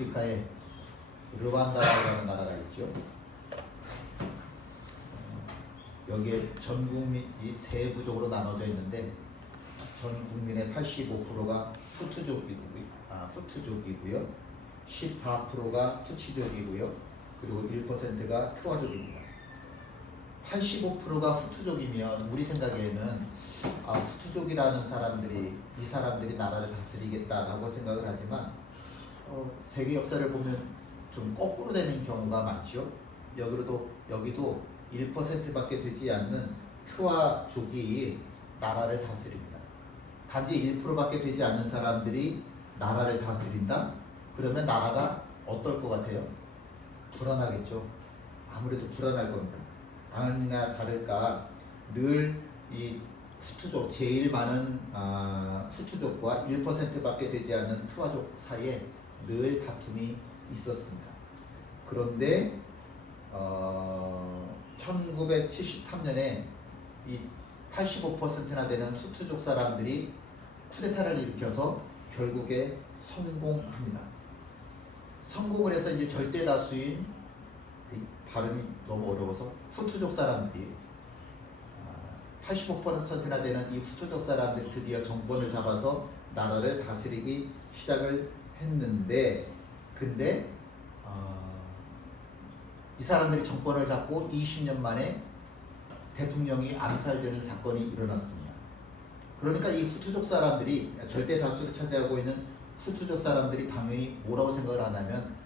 아프리카에 르완다라는 나라가 있죠. 여기에 전 국민이 세 부족으로 나눠져 있는데 전 국민의 85%가 후투족이고요. 14%가 투치족이고요. 그리고 1%가 트와족입니다. 85%가 후투족이면 우리 생각에는 후투족이라는 사람들이 이 사람들이 나라를 다스리겠다라고 생각을 하지만 세계 역사를 보면 좀 거꾸로 되는 경우가 많죠. 여기도 1%밖에 되지 않는 트와족이 나라를 다스립니다. 단지 1%밖에 되지 않는 사람들이 나라를 다스린다? 그러면 나라가 어떨 것 같아요? 불안하겠죠. 아무래도 불안할 겁니다. 아니나 다를까 늘 이 후투족, 제일 많은 후투족과 1%밖에 되지 않는 트와족 사이에 늘 다툼이 있었습니다. 그런데 1973년에 이 85%나 되는 후투족 사람들이 쿠데타를 일으켜서 결국에 성공합니다. 성공을 해서 이제 절대 다수인, 발음이 너무 어려워서 후투족 사람들이 85%나 되는 이 후투족 사람들이 드디어 정권을 잡아서 나라를 다스리기 시작을 했는데, 근데 이 사람들이 정권을 잡고 20년 만에 대통령이 암살되는 사건이 일어났습니다. 그러니까 이 후투족 사람들이, 절대 다수를 차지하고 있는 후투족 사람들이 당연히 뭐라고 생각을 하냐면,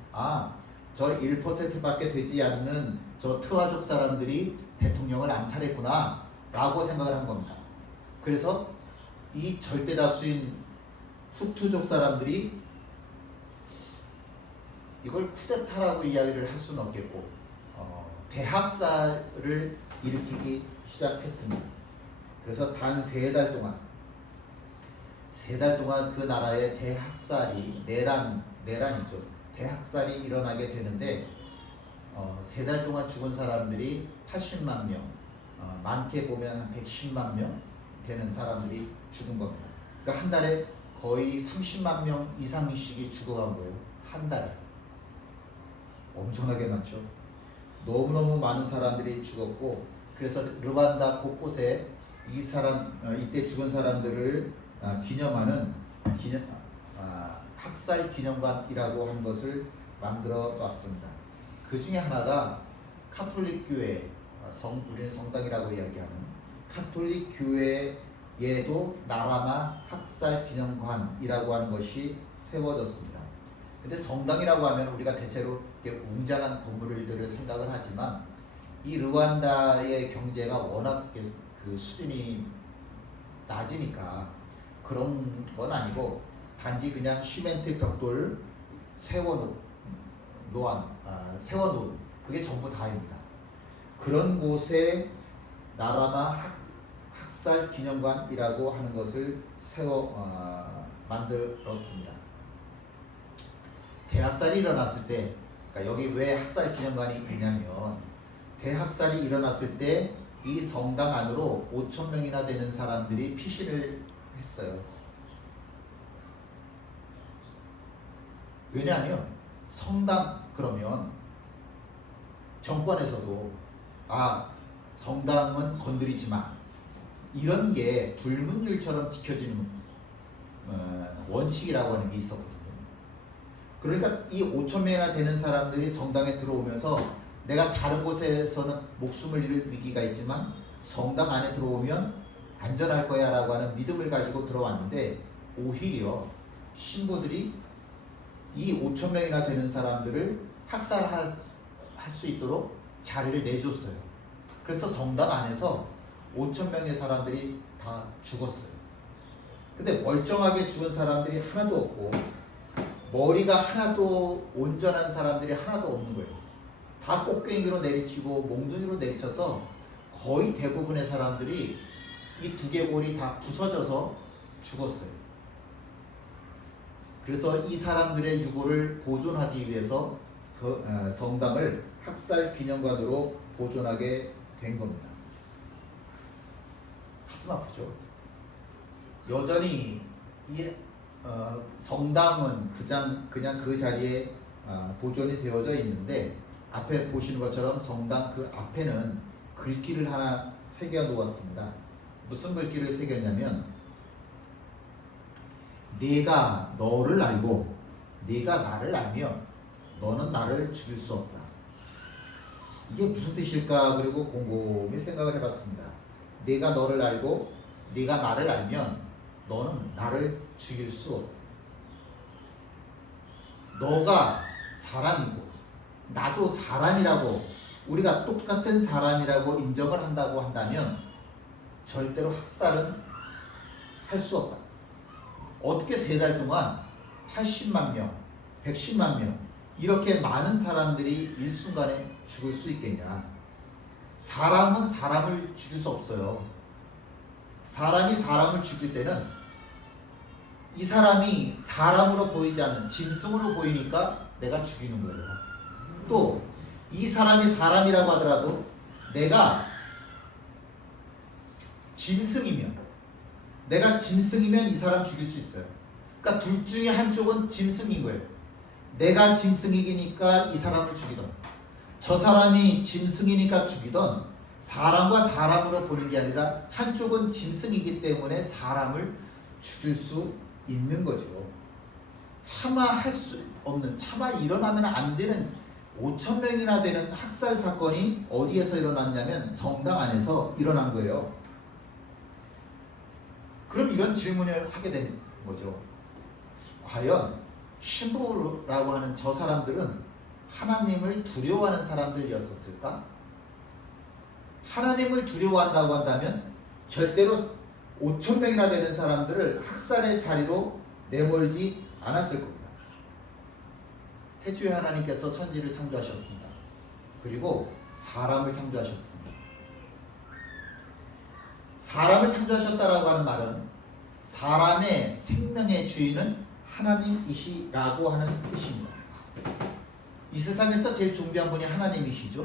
저 1%밖에 되지 않는 저 트와족 사람들이 대통령을 암살했구나 라고 생각을 한 겁니다. 그래서 이 절대 다수인 후투족 사람들이 이걸 쿠데타라고 이야기를 할 수는 없겠고 대학살을 일으키기 시작했습니다. 그래서 단 3달 동안 그 나라의 대학살이, 내란이죠. 대학살이 일어나게 되는데 3달 동안 죽은 사람들이 80만 명, 많게 보면 한 110만 명 되는 사람들이 죽은 겁니다. 그러니까 한 달에 거의 30만 명 이상씩이 죽어간 거예요. 한 달에. 엄청나게 많죠. 너무너무 많은 사람들이 죽었고, 그래서 르완다 곳곳에 이때 죽은 사람들을 기념하는 학살 기념관이라고 한 것을 만들어 놨습니다. 그 중에 하나가 카톨릭 교회, 우리는 성당이라고 이야기하는 카톨릭 교회에도 나라마 학살 기념관이라고 하는 것이 세워졌습니다. 근데 성당이라고 하면 우리가 대체로 웅장한 건물들을 생각을 하지만, 이 르완다의 경제가 워낙 그 수준이 낮으니까 그런 건 아니고, 단지 그냥 시멘트 벽돌 세워놓은 그게 전부 다입니다. 그런 곳에 나라마 학살 기념관이라고 하는 것을 만들었습니다. 대학살이 일어났을 때, 그러니까 여기 왜 학살 기념관이 있냐면, 대학살이 일어났을 때 이 성당 안으로 5,000명이나 되는 사람들이 피신을 했어요. 왜냐하면 성당, 그러면 정권에서도 성당은 건드리지 마, 이런 게 불문율처럼 지켜지는 원칙이라고 하는 게 있었거든요. 그러니까 이 5,000명이나 되는 사람들이 성당에 들어오면서, 내가 다른 곳에서는 목숨을 잃을 위기가 있지만 성당 안에 들어오면 안전할 거야 라고 하는 믿음을 가지고 들어왔는데, 오히려 신부들이 이 5,000명이나 되는 사람들을 학살할 수 있도록 자리를 내줬어요. 그래서 성당 안에서 5,000명의 사람들이 다 죽었어요. 근데 멀쩡하게 죽은 사람들이 하나도 없고, 머리가 하나도 온전한 사람들이 하나도 없는 거예요. 다 꽃괭이로 내리치고 몽둥이로 내리쳐서 거의 대부분의 사람들이 이 두개골이 다 부서져서 죽었어요. 그래서 이 사람들의 유골을 보존하기 위해서 성당을 학살 기념관으로 보존하게 된 겁니다. 가슴 아프죠? 여전히 이 성당은 그냥 그 자리에 보존이 되어져 있는데 앞에 보시는 것처럼 성당 그 앞에는 글귀를 하나 새겨 놓았습니다. 무슨 글귀를 새겼냐면 네가 너를 알고 네가 나를 알면 너는 나를 죽일 수 없다. 이게 무슨 뜻일까? 그리고 곰곰이 생각을 해봤습니다. 내가 너를 알고 네가 나를 알면 너는 나를 죽일 수 없다. 너가 사람이고 나도 사람이라고 우리가 똑같은 사람이라고 인정을 한다고 한다면 절대로 학살은 할 수 없다. 어떻게 3달 동안 80만 명, 110만 명 이렇게 많은 사람들이 일순간에 죽을 수 있겠냐. 사람은 사람을 죽일 수 없어요. 사람이 사람을 죽일 때는 이 사람이 사람으로 보이지 않는 짐승으로 보이니까 내가 죽이는 거예요. 또 이 사람이 사람이라고 하더라도 내가 짐승이면 이 사람 죽일 수 있어요. 그러니까 둘 중에 한쪽은 짐승인 거예요. 내가 짐승이니까 이 사람을 죽이던 저 사람이 짐승이니까 죽이던 사람과 사람으로 보는 게 아니라 한쪽은 짐승이기 때문에 사람을 죽일 수 있는 거죠. 차마 할 수 없는, 차마 일어나면 안 되는 5천 명이나 되는 학살 사건이 어디에서 일어났냐면 성당 안에서 일어난 거예요. 그럼 이런 질문을 하게 된 거죠. 과연 신부라고 하는 저 사람들은 하나님을 두려워하는 사람들이었을까? 하나님을 두려워한다고 한다면 절대로 5천 명이나 되는 사람들을 학살의 자리로 내몰지 않았을 겁니다. 태초에 하나님께서 천지를 창조하셨습니다. 그리고 사람을 창조하셨습니다. 사람을 창조하셨다라고 하는 말은 사람의 생명의 주인은 하나님이시라고 하는 뜻입니다. 이 세상에서 제일 존귀한 분이 하나님이시죠.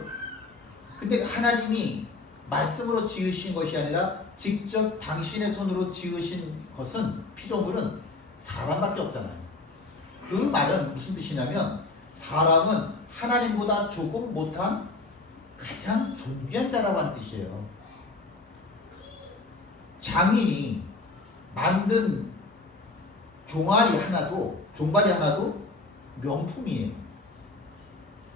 근데 하나님이 말씀으로 지으신 것이 아니라 직접 당신의 손으로 지으신 것은 피조물은 사람밖에 없잖아요. 그 말은 무슨 뜻이냐면 사람은 하나님보다 조금 못한 가장 존귀한 자라고 하는 뜻이에요. 장인이 만든 종발이 하나도 명품이에요.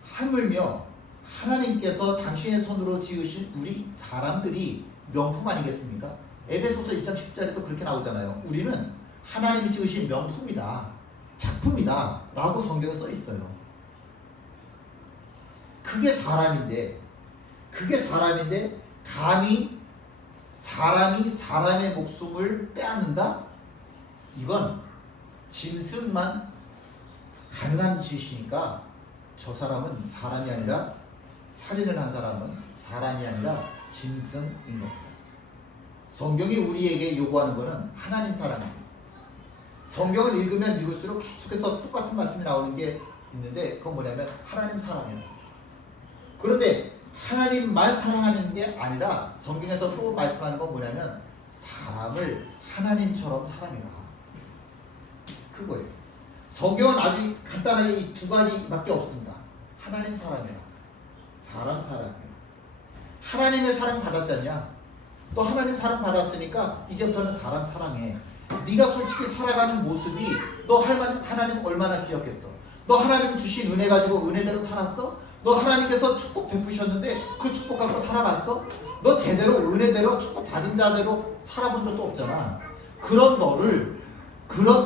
하물며 하나님께서 당신의 손으로 지으신 우리 사람들이 명품 아니겠습니까? 에베소서 1장 10절에도 그렇게 나오잖아요. 우리는 하나님이 지으신 명품이다, 작품이다 라고 성경에 써 있어요. 그게 사람인데 감히 사람이 사람의 목숨을 빼앗는다? 이건 짐승만 가능한 짓이니까 저 사람은 사람이 아니라, 살인을 한 사람은 사람이 아니라 짐승인 겁니다. 성경이 우리에게 요구하는 것은 하나님 사랑입니다. 성경을 읽으면 읽을수록 계속해서 똑같은 말씀이 나오는 게 있는데 그건 뭐냐면 하나님 사랑이에요. 그런데 하나님만 사랑하는 게 아니라 성경에서 또 말씀하는 건 뭐냐면 사람을 하나님처럼 사랑해라. 그거예요. 성경은 아주 간단하게 이 2가지밖에 없습니다. 하나님 사랑해라, 사람 사랑해라. 하나님의 사랑 받았잖냐? 또 하나님 사랑 받았으니까 이제부터는 사람 사랑해. 네가 솔직히 살아가는 모습이 너 하나님 얼마나 기억했어? 너 하나님 주신 은혜 가지고 은혜대로 살았어? 너 하나님께서 축복 베푸셨는데 그 축복 갖고 살아봤어? 너 제대로 은혜대로 축복 받은 자대로 살아본 적도 없잖아. 그런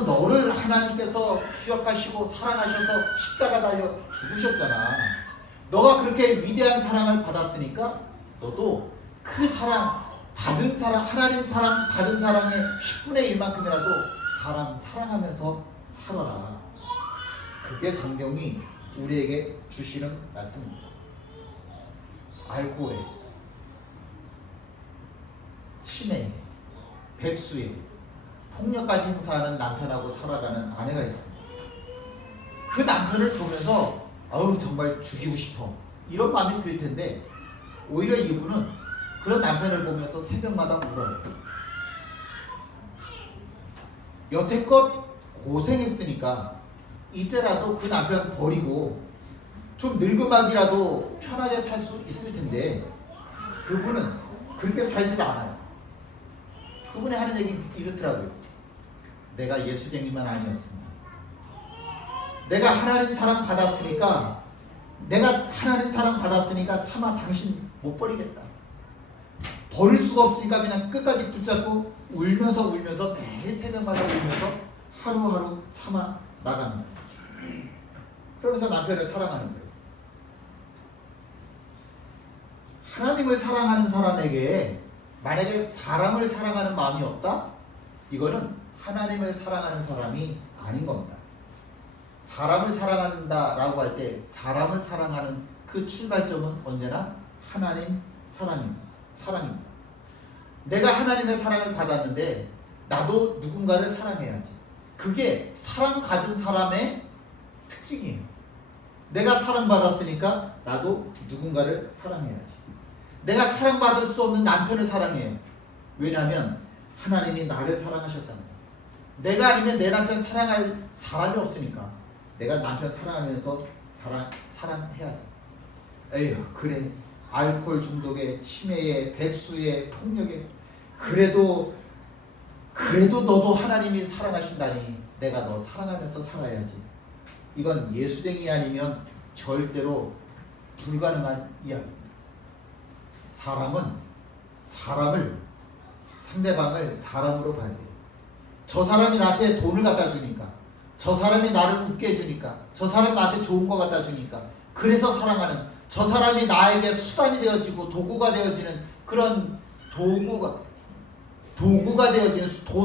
너를 하나님께서 기억하시고 사랑하셔서 십자가 달려 죽으셨잖아. 너가 그렇게 위대한 사랑을 받았으니까 너도 그 사랑 받은 사랑, 하나님 사랑 받은 사랑의 10분의 1만큼이라도 사람 사랑하면서 살아라. 그게 성경이 우리에게 주시는 말씀입니다. 알코올에, 치매에, 백수에, 폭력까지 행사하는 남편하고 살아가는 아내가 있습니다. 그 남편을 보면서 아우 정말 죽이고 싶어 이런 마음이 들 텐데 오히려 이분은 그런 남편을 보면서 새벽마다 울어요. 여태껏 고생했으니까 이제라도 그 남편 버리고 좀 늙음하기라도 편하게 살 수 있을 텐데 그분은 그렇게 살질 않아요. 그분이 하는 얘기 이렇더라고요. 내가 예수쟁이만 아니었으면, 내가 하나님 사랑 받았으니까, 차마 당신 못 버리겠다. 버릴 수가 없으니까 그냥 끝까지 붙잡고 울면서 매일 새벽마다 울면서 하루하루 참아 나갑니다. 그러면서 남편을 사랑하는 거예요. 하나님을 사랑하는 사람에게 만약에 사람을 사랑하는 마음이 없다? 이거는 하나님을 사랑하는 사람이 아닌 겁니다. 사람을 사랑한다라고 할 때 사람을 사랑하는 그 출발점은 언제나 하나님 사랑입니다. 내가 하나님의 사랑을 받았는데 나도 누군가를 사랑해야지. 그게 사랑받은 사람의 특징이에요. 내가 사랑받았으니까 나도 누군가를 사랑해야지. 내가 사랑받을 수 없는 남편을 사랑해요. 왜냐하면 하나님이 나를 사랑하셨잖아요. 내가 아니면 내 남편 사랑할 사람이 없으니까 내가 남편 사랑하면서 사랑해야지. 에휴, 그래. 알코올 중독에, 치매에, 백수에, 폭력에, 그래도 너도 하나님이 사랑하신다니 내가 너 사랑하면서 살아야지. 이건 예수쟁이 아니면 절대로 불가능한 이야기입니다. 상대방을 사람으로 봐야 돼요. 저 사람이 나한테 돈을 갖다 주니까, 저 사람이 나를 웃게 해주니까, 저 사람이 나한테 좋은 거 갖다 주니까, 그래서 사랑하는, 저 사람이 나에게 수단이 되어지고 도구가 되어지는 그런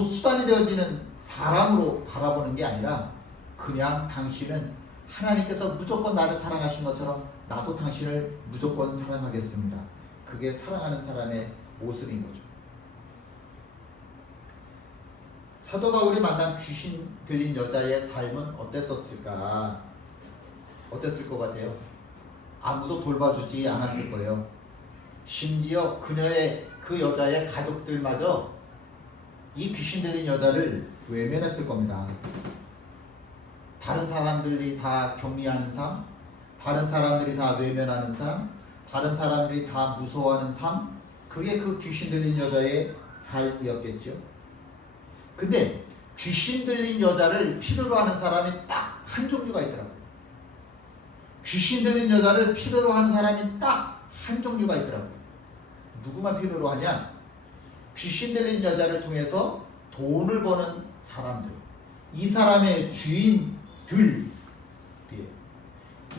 수단이 되어지는 사람으로 바라보는 게 아니라 그냥 당신은 하나님께서 무조건 나를 사랑하신 것처럼 나도 당신을 무조건 사랑하겠습니다. 그게 사랑하는 사람의 모습인 거죠. 사도 바울이 만난 귀신 들린 여자의 삶은 어땠었을까? 어땠을 것 같아요? 아무도 돌봐주지 않았을 거예요. 심지어 그 여자의 가족들마저 이 귀신 들린 여자를 외면했을 겁니다. 다른 사람들이 다 격리하는 삶, 다른 사람들이 다 외면하는 삶, 다른 사람들이 다 무서워하는 삶, 그게 그 귀신 들린 여자의 삶이었겠죠. 근데 귀신 들린 여자를 필요로 하는 사람이 딱 한 종류가 있더라고요. 귀신 들린 여자를 필요로 하는 사람이 딱 한 종류가 있더라고요. 누구만 필요로 하냐? 귀신 들린 여자를 통해서 돈을 버는 사람들. 이 사람의 주인들.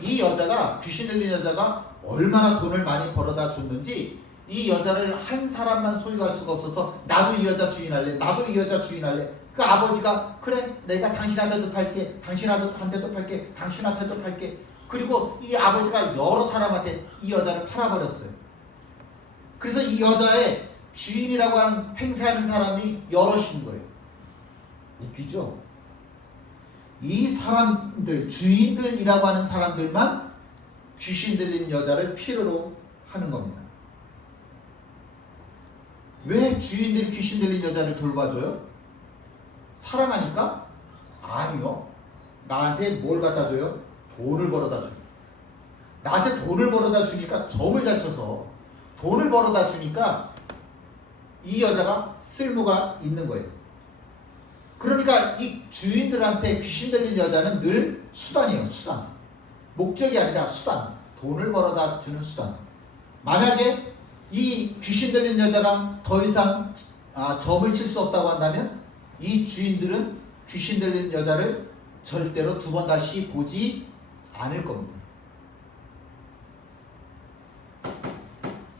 이 여자가, 귀신 들린 여자가 얼마나 돈을 많이 벌어다 줬는지 이 여자를 한 사람만 소유할 수가 없어서 나도 이 여자 주인할래, 나도 이 여자 주인할래. 그 아버지가 그래 내가 당신한테도 팔게, 당신한테도 팔게, 당신한테도 팔게. 그리고 이 아버지가 여러 사람한테 이 여자를 팔아버렸어요. 그래서 이 여자의 주인이라고 하는 행세하는 사람이 여럿인 거예요. 웃기죠? 이 사람들, 주인들이라고 하는 사람들만 귀신 들린 여자를 필요로 하는 겁니다. 왜 주인들이 귀신 들린 여자를 돌봐줘요? 사랑하니까? 아니요. 나한테 뭘 갖다 줘요? 돈을 벌어다 줘요. 나한테 돈을 벌어다 주니까 점을 잘 쳐서 돈을 벌어다 주니까 이 여자가 쓸모가 있는 거예요. 그러니까 이 주인들한테 귀신 들린 여자는 늘 수단이에요. 수단. 목적이 아니라 수단. 돈을 벌어다 주는 수단. 만약에 이 귀신 들린 여자가 더 이상 점을 칠 수 없다고 한다면 이 주인들은 귀신 들린 여자를 절대로 두 번 다시 보지 않을 겁니다.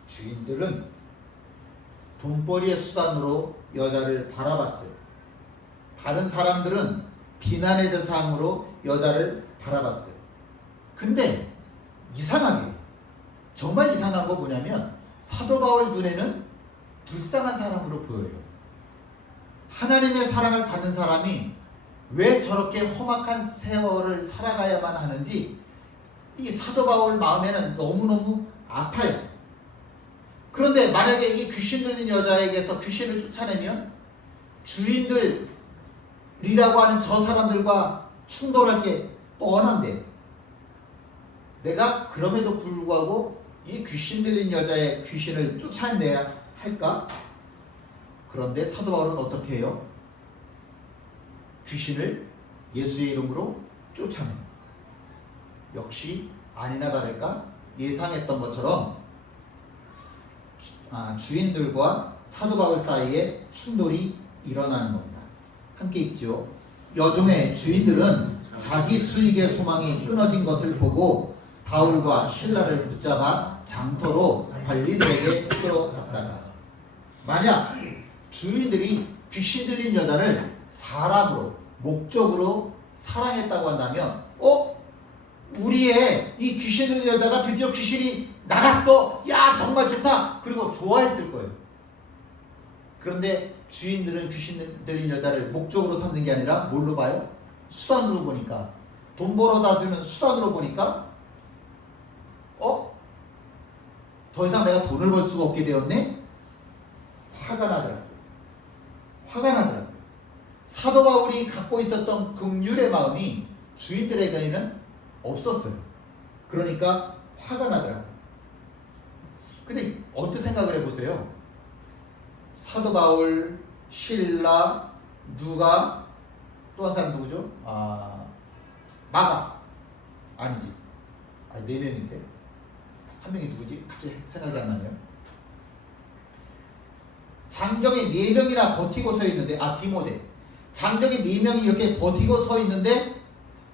주인들은 돈벌이의 수단으로 여자를 바라봤어요. 다른 사람들은 비난의 대상으로 여자를 바라봤어요. 근데 이상하게, 정말 이상한 거 뭐냐면 사도 바울 눈에는 불쌍한 사람으로 보여요. 하나님의 사랑을 받는 사람이 왜 저렇게 험악한 세월을 살아가야만 하는지 이 사도 바울 마음에는 너무너무 아파요. 그런데 만약에 이 귀신 들린 여자에게서 귀신을 쫓아내면 주인들이라고 하는 저 사람들과 충돌할 게 뻔한데 내가 그럼에도 불구하고 이 귀신 들린 여자의 귀신을 쫓아내야 할까? 그런데 사도 바울은 어떻게 해요? 귀신을 예수의 이름으로 쫓아내요. 역시 아니나 다를까 예상했던 것처럼 주인들과 사도 바울 사이에 충돌이 일어나는 겁니다. 함께 읽죠. 여종의 주인들은 자기 수익의 소망이 끊어진 것을 보고 바울과 실라를 붙잡아 장터로 관리들에게 끌어갔다가, 만약 주인들이 귀신 들린 여자를 사람으로 목적으로 사랑했다고 한다면 우리의 이 귀신 들린 여자가 드디어 귀신이 나갔어, 야 정말 좋다, 그리고 좋아했을 거예요. 그런데 주인들은 귀신 들린 여자를 목적으로 삼는 게 아니라 뭘로 봐요? 수단으로 보니까, 돈 벌어다 주는 수단으로 보니까 더 이상 내가 돈을 벌 수가 없게 되었네? 화가 나더라고요. 화가 나더라고요. 사도 바울이 갖고 있었던 긍휼의 마음이 주인들에게는 없었어요. 그러니까 화가 나더라고요. 근데 어떻게 생각을 해보세요? 사도 바울, 실라, 누가, 또 한 사람 누구죠? 마가. 아니지. 네 명인데. 한 명이 누구지? 갑자기 생각이 안 나네요. 장정이 4명이나 버티고 서 있는데, 디모데. 장정이 4명이 이렇게 버티고 서 있는데,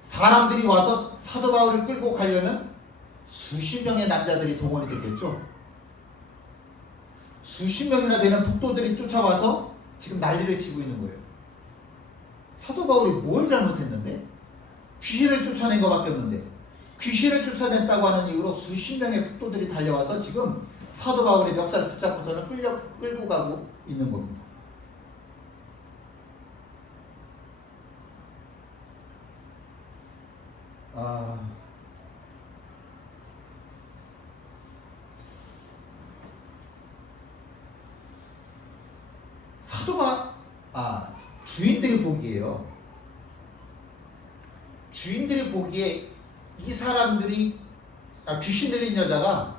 사람들이 와서 사도 바울을 끌고 가려면 수십 명의 남자들이 동원이 됐겠죠. 수십 명이나 되는 폭도들이 쫓아와서 지금 난리를 치고 있는 거예요. 사도 바울이 뭘 잘못했는데? 귀신을 쫓아낸 것밖에 없는데, 귀신을 쫓아냈다고 하는 이유로 수십 명의 폭도들이 달려와서 지금 사도 바울의 멱살을 붙잡고서는 끌고 가고 있는 겁니다. 주인들이 보기에요. 주인들이 보기에 이 사람들이, 귀신 들린 여자가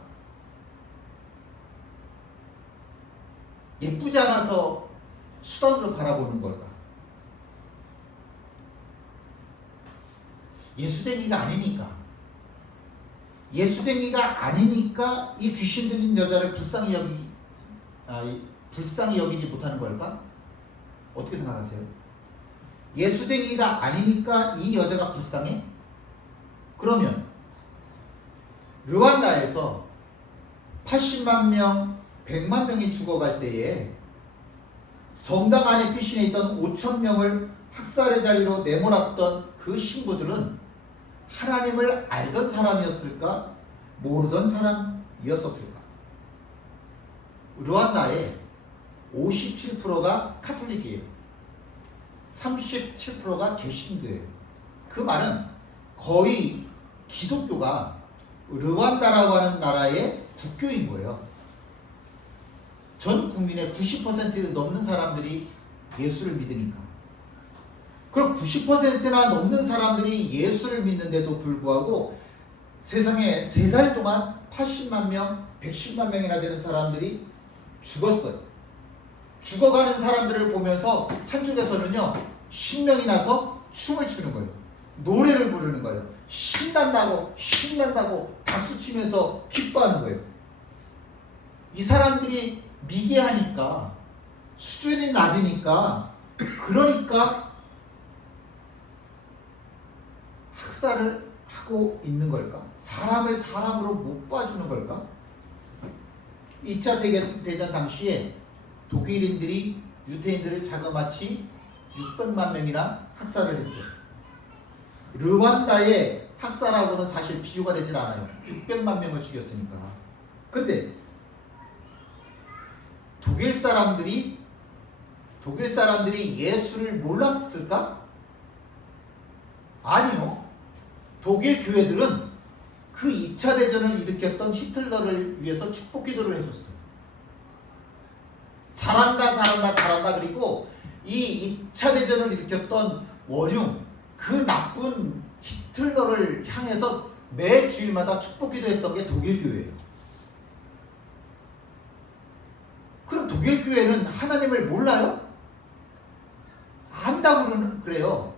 예쁘지 않아서 수단으로 바라보는 걸까? 예수쟁이가 아니니까. 예수쟁이가 아니니까 이 귀신 들린 여자를 불쌍히 여기지 못하는 걸까? 어떻게 생각하세요? 예수쟁이가 아니니까 이 여자가 불쌍해? 그러면 르완다에서 80만 명, 100만 명이 죽어갈 때에 성당 안에 피신해 있던 5천 명을 학살의 자리로 내몰았던 그 신부들은 하나님을 알던 사람이었을까? 모르던 사람이었었을까? 르완다의 57%가 카톨릭이에요. 37%가 개신교예요. 그 말은 거의 기독교가 르완다라고 하는 나라의 국교인 거예요. 전 국민의 90% 넘는 사람들이 예수를 믿으니까. 그럼 90%나 넘는 사람들이 예수를 믿는데도 불구하고 세상에 3달 동안 80만 명, 110만 명이나 되는 사람들이 죽었어요. 죽어가는 사람들을 보면서 한쪽에서는요, 신명이 나서 춤을 추는 거예요. 노래를 부르는 거예요. 신난다고 박수치면서 기뻐하는 거예요. 이 사람들이 미개하니까, 수준이 낮으니까, 그러니까 학살을 하고 있는 걸까? 사람을 사람으로 못 봐주는 걸까? 2차 세계대전 당시에 독일인들이 유태인들을 자그마치 600만 명이나 학살을 했죠. 르완다의 학살하고는 사실 비교가 되질 않아요. 600만 명을 죽였으니까. 근데 독일 사람들이 예수를 몰랐을까? 아니요. 독일 교회들은 그 2차 대전을 일으켰던 히틀러를 위해서 축복 기도를 해줬어요. 잘한다. 그리고 이 2차 대전을 일으켰던 원흉, 그 나쁜 히틀러를 향해서 매 주일마다 축복기도 했던 게 독일 교회예요. 그럼 독일 교회는 하나님을 몰라요? 안다고 그래요.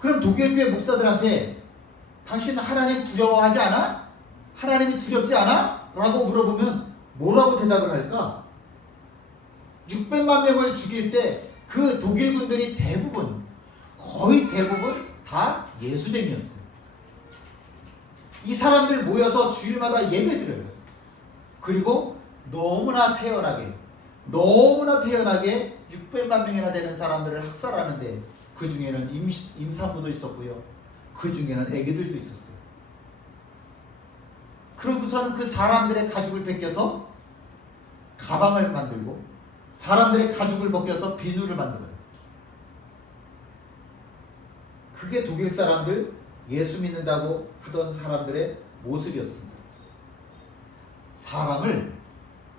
그럼 독일 교회 목사들한테 당신 하나님 두려워하지 않아? 하나님이 두렵지 않아? 라고 물어보면 뭐라고 대답을 할까? 600만 명을 죽일 때 그 독일군들이 대부분, 거의 대부분 다 예수쟁이였어요. 이 사람들 모여서 주일마다 예배 드려요. 그리고 너무나 태연하게 600만 명이나 되는 사람들을 학살하는데 그 중에는 임산부도 있었고요. 그 중에는 애기들도 있었어요. 그러고서는 그 사람들의 가죽을 벗겨서 가방을 만들고 사람들의 가죽을 벗겨서 비누를 만들어요. 그게 독일 사람들, 예수 믿는다고 하던 사람들의 모습이었습니다. 사람을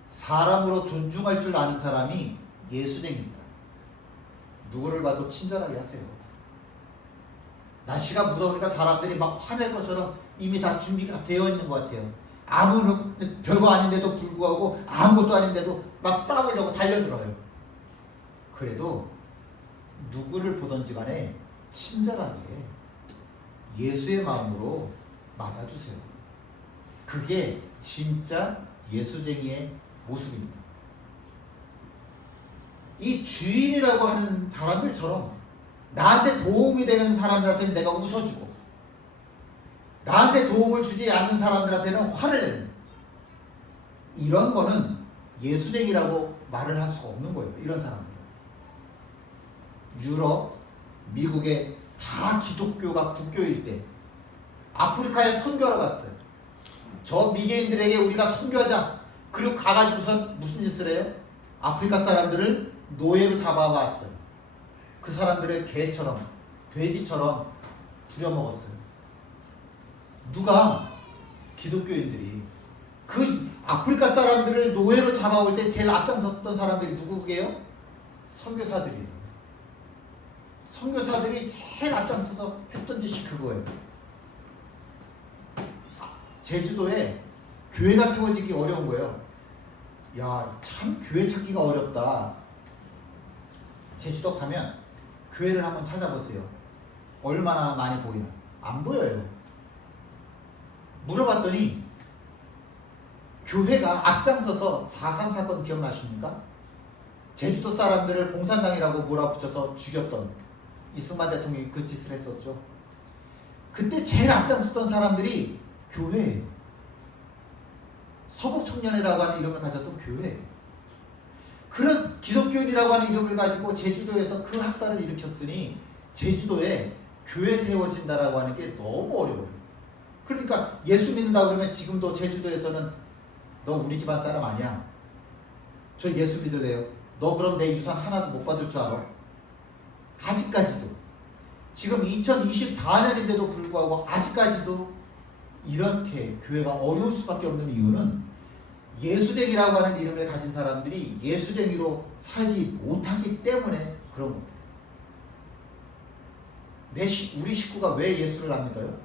사람으로 존중할 줄 아는 사람이 예수쟁입니다. 누구를 봐도 친절하게 하세요. 날씨가 무더우니까 사람들이 막 화낼 것처럼 이미 다 준비가 되어 있는 것 같아요. 별거 아닌데도 불구하고 아무것도 아닌데도 막 싸우려고 달려들어요. 그래도 누구를 보든지 간에 친절하게 예수의 마음으로 맞아주세요. 그게 진짜 예수쟁이의 모습입니다. 이 주인이라고 하는 사람들처럼 나한테 도움이 되는 사람들한테는 내가 웃어주고 나한테 도움을 주지 않는 사람들한테는 화를 내는 이런 거는 예수쟁이라고 말을 할 수가 없는 거예요. 이런 사람들. 유럽, 미국에 다 기독교가 국교일 때 아프리카에 선교하러 갔어요. 저 미개인들에게 우리가 선교하자. 그리고 가가지고선 무슨 짓을 해요? 아프리카 사람들을 노예로 잡아왔어요. 그 사람들을 개처럼 돼지처럼 부려먹었어요. 누가? 기독교인들이. 그 아프리카 사람들을 노예로 잡아올 때 제일 앞장섰던 사람들이 누구게요? 선교사들이에요. 선교사들이 제일 앞장서서 했던 짓이 그거예요. 제주도에 교회가 세워지기 어려운 거예요. 야, 참 교회 찾기가 어렵다. 제주도 가면 교회를 한번 찾아보세요. 얼마나 많이 보이나? 안 보여요. 물어봤더니 교회가 앞장서서 4.3 사건 기억나십니까? 제주도 사람들을 공산당이라고 몰아붙여서 죽였던 이승만 대통령이 그 짓을 했었죠. 그때 제일 앞장섰던 사람들이 교회예요. 서북청년회라고 하는 이름을 가졌던 교회예요. 그런 기독교인이라고 하는 이름을 가지고 제주도에서 그 학살을 일으켰으니 제주도에 교회 세워진다라고 하는 게 너무 어려워요. 그러니까 예수 믿는다 그러면 지금도 제주도에서는 너 우리 집안 사람 아니야. 저 예수 믿을래요. 너 그럼 내 유산 하나도 못 받을 줄 알아? 아직까지도. 지금 2024년인데도 불구하고 아직까지도 이렇게 교회가 어려울 수밖에 없는 이유는 예수쟁이라고 하는 이름을 가진 사람들이 예수쟁이로 살지 못하기 때문에 그런 겁니다. 우리 식구가 왜 예수를 안 믿어요?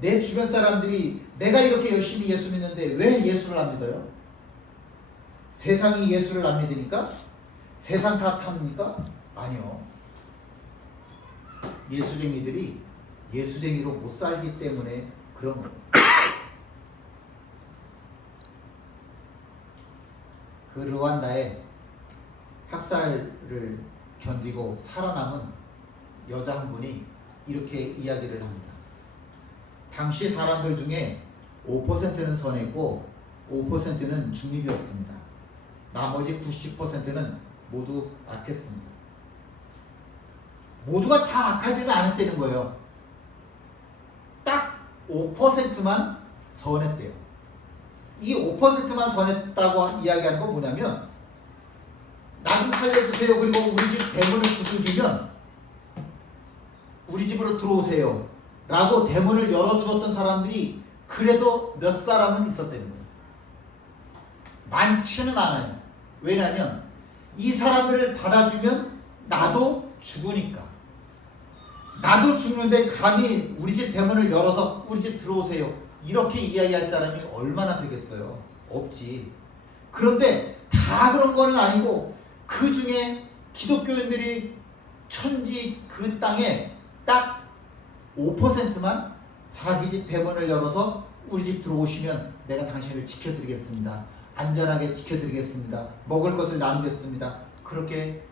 내 주변 사람들이 내가 이렇게 열심히 예수 믿는데 왜 예수를 안 믿어요? 세상이 예수를 안 믿으니까? 세상 탓합니까? 아니요. 예수쟁이들이 예수쟁이로 못 살기 때문에 그런 겁니다. 그 르완다에 학살을 견디고 살아남은 여자 한 분이 이렇게 이야기를 합니다. 당시 사람들 중에 5%는 선했고 5%는 중립이었습니다. 나머지 90%는 모두 악했습니다. 모두가 다 악하지는 않았다는 거예요. 딱 5%만 선했대요. 이 5%만 선했다고 이야기하는 건 뭐냐면 나 좀 살려주세요. 그리고 우리 집 대문을 두들기면 우리 집으로 들어오세요. 라고 대문을 열어주었던 사람들이 그래도 몇 사람은 있었다는 거예요. 많지는 않아요. 왜냐하면 이 사람들을 받아주면 나도 죽으니까. 나도 죽는데 감히 우리 집 대문을 열어서 우리 집 들어오세요, 이렇게 이야기할 사람이 얼마나 되겠어요? 없지. 그런데 다 그런 거는 아니고 그 중에 기독교인들이 천지 그 땅에 딱 5%만 자기 집 대문을 열어서 우리 집 들어오시면 내가 당신을 지켜드리겠습니다, 안전하게 지켜드리겠습니다, 먹을 것을 나누겠습니다, 그렇게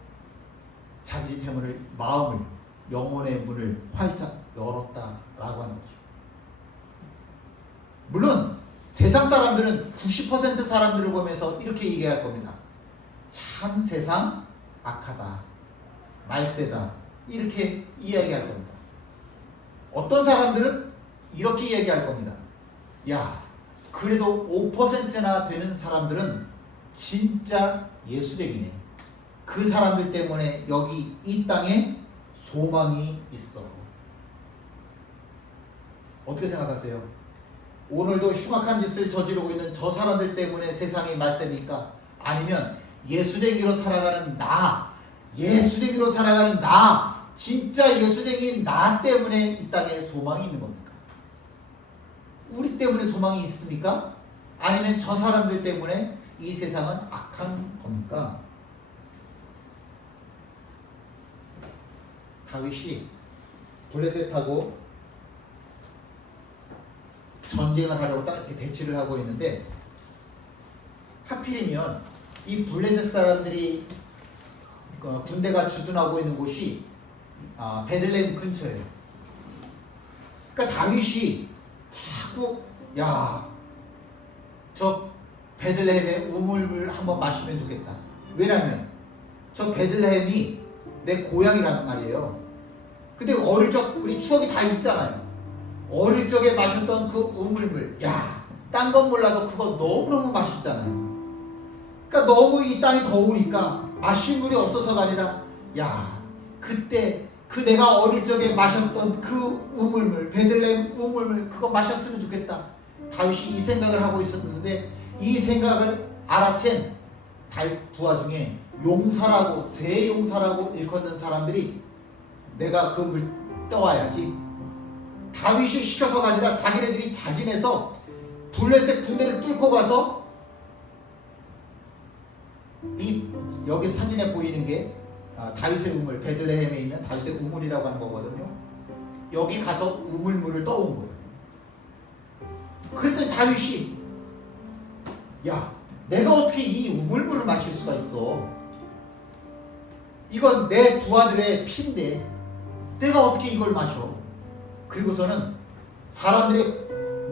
자기 집 대문을, 마음을, 영혼의 문을 활짝 열었다라고 하는 거죠. 물론 세상 사람들은 90% 사람들을 보면서 이렇게 얘기할 겁니다. 참 세상 악하다, 말세다, 이렇게 이야기할 겁니다. 어떤 사람들은 이렇게 이야기할 겁니다. 야, 그래도 5%나 되는 사람들은 진짜 예수쟁이네. 그 사람들 때문에 여기 이 땅에 소망이 있어. 어떻게 생각하세요? 오늘도 흉악한 짓을 저지르고 있는 저 사람들 때문에 세상이 말세입니까? 아니면 예수쟁이로 살아가는 나, 예수쟁이로 살아가는 나, 진짜 예수쟁이인 나 때문에 이 땅에 소망이 있는 겁니까? 우리 때문에 소망이 있습니까? 아니면 저 사람들 때문에 이 세상은 악한 겁니까? 다윗이 블레셋하고 전쟁을 하려고 딱 이렇게 대치를 하고 있는데, 하필이면 이 블레셋 사람들이 군대가 주둔하고 있는 곳이 베들레헴 근처예요. 그러니까 다윗이 자꾸 저 베들레헴의 우물물 한번 마시면 좋겠다. 왜냐면 저 베들레헴이 내 고향이란 말이에요. 근데 어릴 적 우리 추억이 다 있잖아요. 어릴 적에 마셨던 그 우물물, 딴 건 몰라도 그거 너무너무 맛있잖아요. 그러니까 너무 이 땅이 더우니까 마실 물이 없어서가 아니라, 그때 그 내가 어릴 적에 마셨던 그 우물물, 베들레헴 우물물, 그거 마셨으면 좋겠다. 다윗이 이 생각을 하고 있었는데, 이 생각을 알아챈 다윗 부하 중에 용사라고, 새 용사라고 일컫는 사람들이 내가 그 물 떠와야지, 다윗이 시켜서가 아니라 자기네들이 자진해서 블레셋 군대를 뚫고 가서, 여기 사진에 보이는 게 다윗의 우물, 베들레헴에 있는 다윗의 우물이라고 하는 거거든요. 여기 가서 우물물을 떠온 거예요. 그랬더니 다윗이, 내가 어떻게 이 우물물을 마실 수가 있어? 이건 내 부하들의 피인데 내가 어떻게 이걸 마셔? 그리고서는 사람들이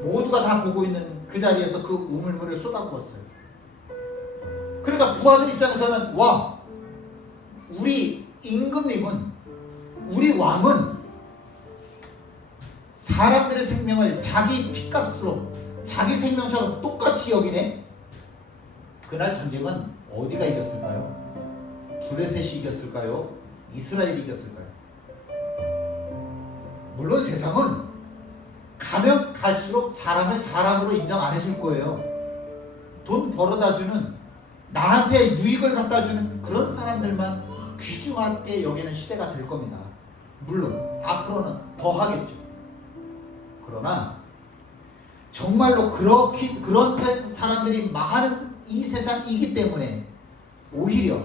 모두가 다 보고 있는 그 자리에서 그 우물물을 쏟아부었어요. 그러니까 부하들 입장에서는, 우리 임금님은, 우리 왕은 사람들의 생명을 자기 피값으로, 자기 생명처럼 똑같이 여기네. 그날 전쟁은 어디가 이겼을까요? 블레셋이 이겼을까요? 이스라엘이 이겼을까요? 물론 세상은 가면 갈수록 사람을 사람으로 인정 안 해줄 거예요. 돈 벌어다 주는, 나한테 유익을 갖다 주는 그런 사람들만 귀중하게 여기는 시대가 될 겁니다. 물론 앞으로는 더 하겠죠. 그러나 정말로 그런 사람들이 많은 이 세상이기 때문에 오히려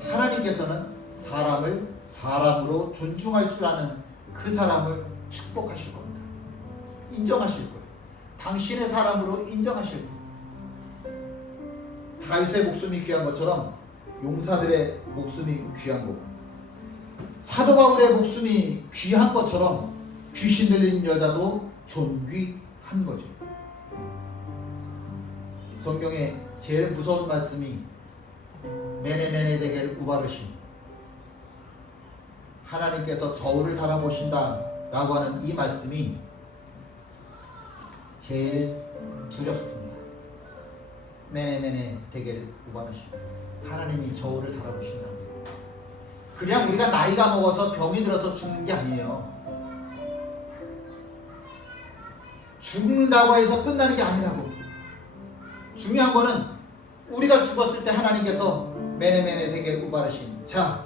하나님께서는 사람을 사람으로 존중할 줄 아는 그 사람을 축복하실 겁니다. 인정하실 거예요. 당신의 사람으로 인정하실 거예요. 다윗의 목숨이 귀한 것처럼 용사들의 목숨이 귀한 거고, 사도 바울의 목숨이 귀한 것처럼 귀신 들린 여자도 존귀한 거죠. 성경에 제일 무서운 말씀이 메네 데겔 우바르신, 하나님께서 저울을 달아보신다 라고 하는 이 말씀이 제일 두렵습니다. 메네 데겔 우바르신, 하나님이 저울을 달아보신다. 그냥 우리가 나이가 먹어서 병이 들어서 죽는 게 아니에요. 죽는다고 해서 끝나는 게 아니라고. 중요한 거는 우리가 죽었을 때 하나님께서 메네 데겔 우바르신, 자,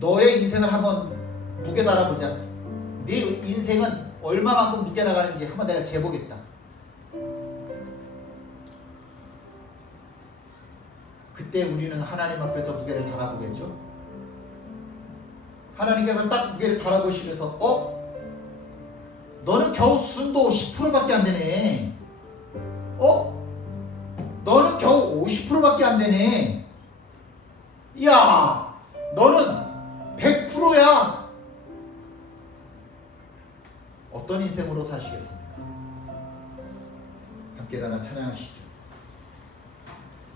너의 인생을 한번 무게 달아보자. 네 인생은 얼마만큼 무게 나가는지 한번 내가 재보겠다. 그때 우리는 하나님 앞에서 무게를 달아보겠죠. 하나님께서 딱 무게를 달아보시면서 너는 겨우 순도 10%밖에 안 되네. 너는 겨우 50%밖에 안 되네. 이야, 너는 100%야. 어떤 인생으로 사시겠습니까? 함께 나눠 찬양하시죠.